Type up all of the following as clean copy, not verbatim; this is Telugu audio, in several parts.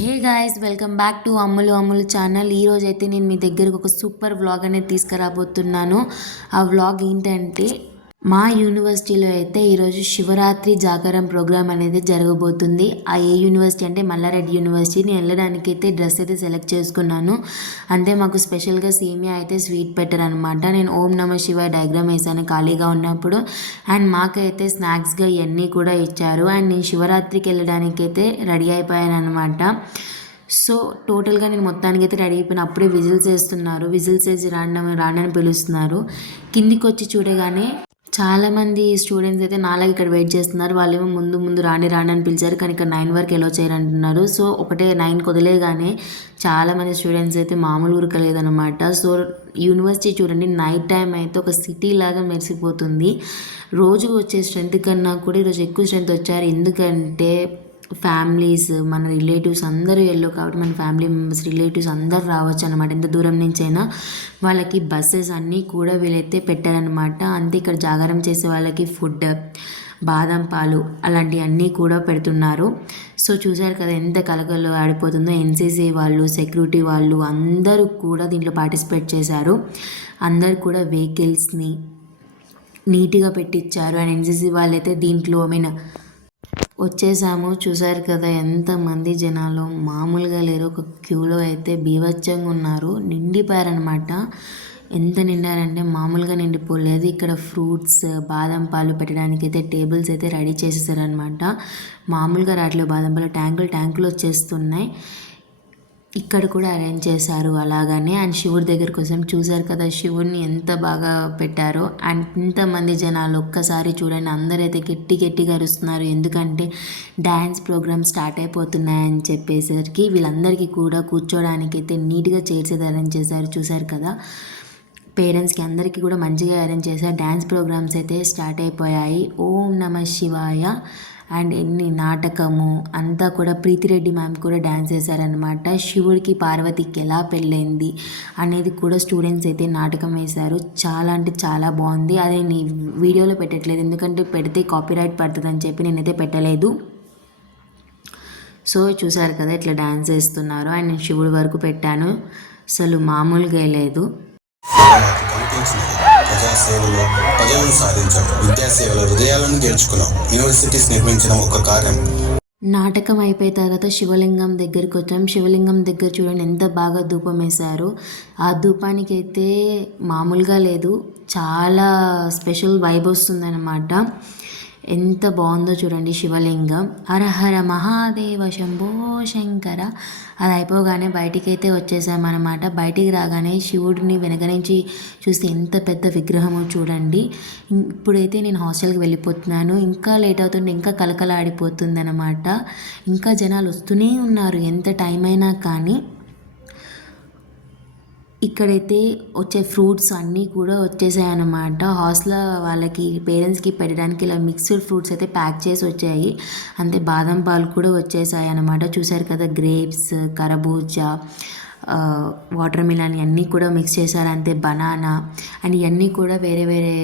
Hey guys, welcome back to Ammulu channel. ఈరోజు అయితే నేను మీ దగ్గరకు ఒక సూపర్ వ్లాగ్ అనేది తీసుకురాబోతున్నాను. ఆ వ్లాగ్ ఏంటంటే మా యూనివర్సిటీలో అయితే ఈరోజు శివరాత్రి జాగరం ప్రోగ్రామ్ అనేది జరగబోతుంది. ఆ ఏ యూనివర్సిటీ అంటే మల్లారెడ్డి యూనివర్సిటీ. నేను వెళ్ళడానికి అయితే డ్రెస్ అయితే సెలెక్ట్ చేసుకున్నాను. అంటే మాకు స్పెషల్గా సేమియా అయితే స్వీట్ పెట్టారనమాట. నేను ఓం నమ శివాయ డయాగ్రామ్ వేసాను ఖాళీగా ఉన్నప్పుడు. అండ్ మాకైతే స్నాక్స్గా ఇవన్నీ కూడా ఇచ్చారు. అండ్ నేను శివరాత్రికి వెళ్ళడానికి అయితే రెడీ అయిపోయాను అనమాట. సో టోటల్గా నేను మొత్తానికి అయితే రెడీ అయిపోయిన. అప్పుడే విజిల్స్ వేస్తున్నారు. విజిల్స్ వేసి రాండని పిలుస్తున్నారు. కిందికి వచ్చి చూడగానే చాలామంది స్టూడెంట్స్ అయితే నాలాగా ఇక్కడ వెయిట్ చేస్తున్నారు. వాళ్ళేమో ముందు రాండి అని పిలిచారు, కానీ ఇక్కడ 9 వరకు ఎలా చేయాలంటున్నారు. సో ఒకటే 9 వదిలేగానే చాలామంది స్టూడెంట్స్ అయితే మామూలు ఉరకలేదనమాట. సో యూనివర్సిటీ చూడండి, నైట్ టైం అయితే ఒక సిటీ లాగా మెరిసిపోతుంది. రోజు వచ్చే స్ట్రెంత్ కన్నా కూడా ఈరోజు ఎక్కువ స్ట్రెంత్ వచ్చారు. ఎందుకంటే ఫ్యామిలీస్, మన రిలేటివ్స్ అందరూ కాబట్టి మన ఫ్యామిలీ మెంబర్స్, రిలేటివ్స్ అందరూ రావచ్చు అనమాట. ఎంత దూరం నుంచి అయినా వాళ్ళకి బస్సెస్ అన్నీ కూడా వీళ్ళైతే పెట్టారనమాట. అంతే ఇక్కడ జాగారం చేసే వాళ్ళకి ఫుడ్, బాదం పాలు అలాంటివన్నీ కూడా పెడుతున్నారు. సో చూసారు కదా ఎంత కలకలు ఆడిపోతుందో. ఎన్సీసీ వాళ్ళు, సెక్యూరిటీ వాళ్ళు అందరూ కూడా దీంట్లో పార్టిసిపేట్ చేశారు. అందరు కూడా వెహికల్స్ని నీట్గా పెట్టించారు. అండ్ ఎన్సీసీ వాళ్ళైతే దీంట్లో వచ్చేసాము. చూసారు కదా ఎంతమంది జనాలు, మామూలుగా లేరు. ఒక క్యూలో అయితే బీభత్సంగా ఉన్నారు, నిండిపోయారనమాట. ఎంత నిండారంటే మామూలుగా నిండిపోలేదు. ఇక్కడ ఫ్రూట్స్, బాదం పాలు పెట్టడానికి అయితే టేబుల్స్ అయితే రెడీ చేసేసారనమాట. మామూలుగా రావట్లేదు, బాదం పాలు ట్యాంకులు వచ్చేస్తున్నాయి. ఇక్కడ కూడా అరేంజ్ చేశారు అలాగనే. అండ్ శివుడి దగ్గర కోసం చూసారు కదా శివుడిని ఎంత బాగా పెట్టారో. అండ్ ఇంతమంది జనాలు ఒక్కసారి చూడండి, అందరైతే గట్టిగా అరుస్తున్నారు. ఎందుకంటే డ్యాన్స్ ప్రోగ్రామ్ స్టార్ట్ అయిపోతున్నాయని చెప్పేసరికి వీళ్ళందరికీ కూడా కూర్చోడానికి అయితే నీట్గా చైర్స్ అయితే అరేంజ్ చేశారు. చూసారు కదా, పేరెంట్స్కి అందరికీ కూడా మంచిగా అరేంజ్ చేశారు. డ్యాన్స్ ప్రోగ్రామ్స్ అయితే స్టార్ట్ అయిపోయాయి. ఓం నమ శివాయ అండ్ ఎన్ని నాటకము అంతా కూడా. ప్రీతిరెడ్డి మ్యామ్ కూడా డ్యాన్స్ చేశారనమాట. శివుడికి పార్వతికి ఎలా పెళ్ళైంది అనేది కూడా స్టూడెంట్స్ అయితే నాటకం వేశారు. చాలా అంటే చాలా బాగుంది. అదే నీ వీడియోలో పెట్టట్లేదు, ఎందుకంటే పెడితే కాపీరైట్ పడుతుందని చెప్పి నేనైతే పెట్టలేదు. సో చూసారు కదా ఇట్లా డ్యాన్స్ వేస్తున్నారు. అండ్ నేను శివుడి వరకు పెట్టాను, అసలు మామూలుగా లేదు. ప్రజాసేవలో ప్రజలను సాధించడం, విద్యాసేవలో హృదయాలను గెలుచుకున్నాం. యూనివర్సిటీస్ నిర్మించడం ఒక కార్యం. నాటకం అయిపోయిన తర్వాత శివలింగం దగ్గరికి వచ్చాం. శివలింగం దగ్గర చూడండి ఎంత బాగా ధూపం వేశారు. ఆ ధూపానికి అయితే మామూలుగా లేదు, చాలా స్పెషల్ వైబ్ వస్తుందన్నమాట. ఎంత బాగుందో చూడండి శివలింగం. హరహర మహాదేవ శంభో శంకర. అది అయిపోగానే బయటికి అయితే వచ్చేసామన్నమాట. బయటికి రాగానే శివుడిని వెనక నుంచి చూస్తే ఎంత పెద్ద విగ్రహమో చూడండి. ఇప్పుడైతే నేను హాస్టల్కి వెళ్ళిపోతున్నాను. ఇంకా లేట్ అవుతుంటే ఇంకా కలకలాడిపోతుంది అనమాట. ఇంకా జనాలు వస్తూనే ఉన్నారు ఎంత టైం అయినా కానీ. ఇక్కడైతే వచ్చే ఫ్రూట్స్ అన్నీ కూడా వచ్చేసాయి అన్నమాట. హాస్టల్ వాళ్ళకి పేరెంట్స్కి పెట్టడానికి ఇలా మిక్స్డ్ ఫ్రూట్స్ అయితే ప్యాక్ చేసి వచ్చాయి. అంతే బాదం పాలు కూడా వచ్చేసాయి అన్నమాట. చూసారు కదా, గ్రేప్స్, కరబూజా, వాటర్ మిలన్ ఇవన్నీ కూడా మిక్స్ చేశారు. అంతే బనానా అండ్ ఇవన్నీ కూడా వేరే వేరే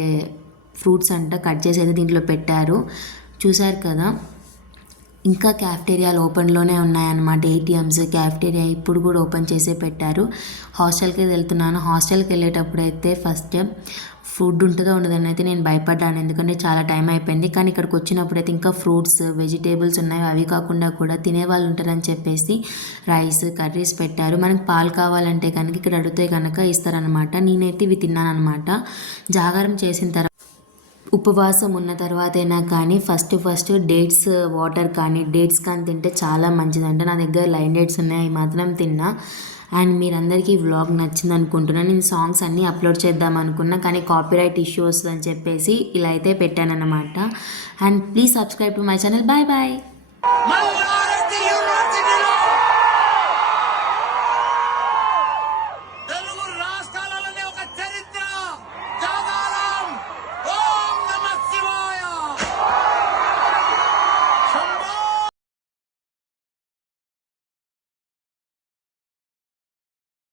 ఫ్రూట్స్ అంట కట్ చేసి అయితే దీంట్లో పెట్టారు. చూసారు కదా, ఇంకా క్యాఫ్టేరియాలు ఓపెన్లోనే ఉన్నాయన్నమాట. ఏటీఎంస్, క్యాఫ్టేరియా ఇప్పుడు కూడా ఓపెన్ చేసే పెట్టారు. హాస్టల్కి వెళ్తున్నాను. హాస్టల్కి వెళ్ళేటప్పుడు అయితే ఫస్ట్ ఫుడ్ ఉంటుందో ఉండదని అయితే నేను భయపడ్డాను, ఎందుకంటే చాలా టైం అయిపోయింది. కానీ ఇక్కడికి వచ్చినప్పుడు అయితే ఇంకా ఫ్రూట్స్, వెజిటేబుల్స్ ఉన్నాయి. అవి కాకుండా కూడా తినేవాళ్ళు ఉంటారని చెప్పేసి రైస్, కర్రీస్ పెట్టారు. మనకి పాలు కావాలంటే కనుక ఇక్కడ అడిగితే కనుక ఇస్తారనమాట. నేనైతే ఇవి తిన్నాను అనమాట. జాగారం చేసిన తర్వాత, ఉపవాసం ఉన్న తర్వాతైనా కానీ ఫస్ట్ డేట్స్ వాటర్ కానీ డేట్స్ కానీ తింటే చాలా మంచిదంట. నా దగ్గర లైన్ డేట్స్ ఉన్నాయి, అవి మాత్రం తిన్నా. అండ్ మీరందరికీ వ్లాగ్ నచ్చింది అనుకుంటున్నాను. నేను సాంగ్స్ అన్నీ అప్లోడ్ చేద్దాం అనుకున్నా, కానీ కాపీరైట్ ఇష్యూ వస్తుందని చెప్పేసి ఇలా అయితే పెట్టానన్నమాట. And please subscribe to my channel. Bye bye.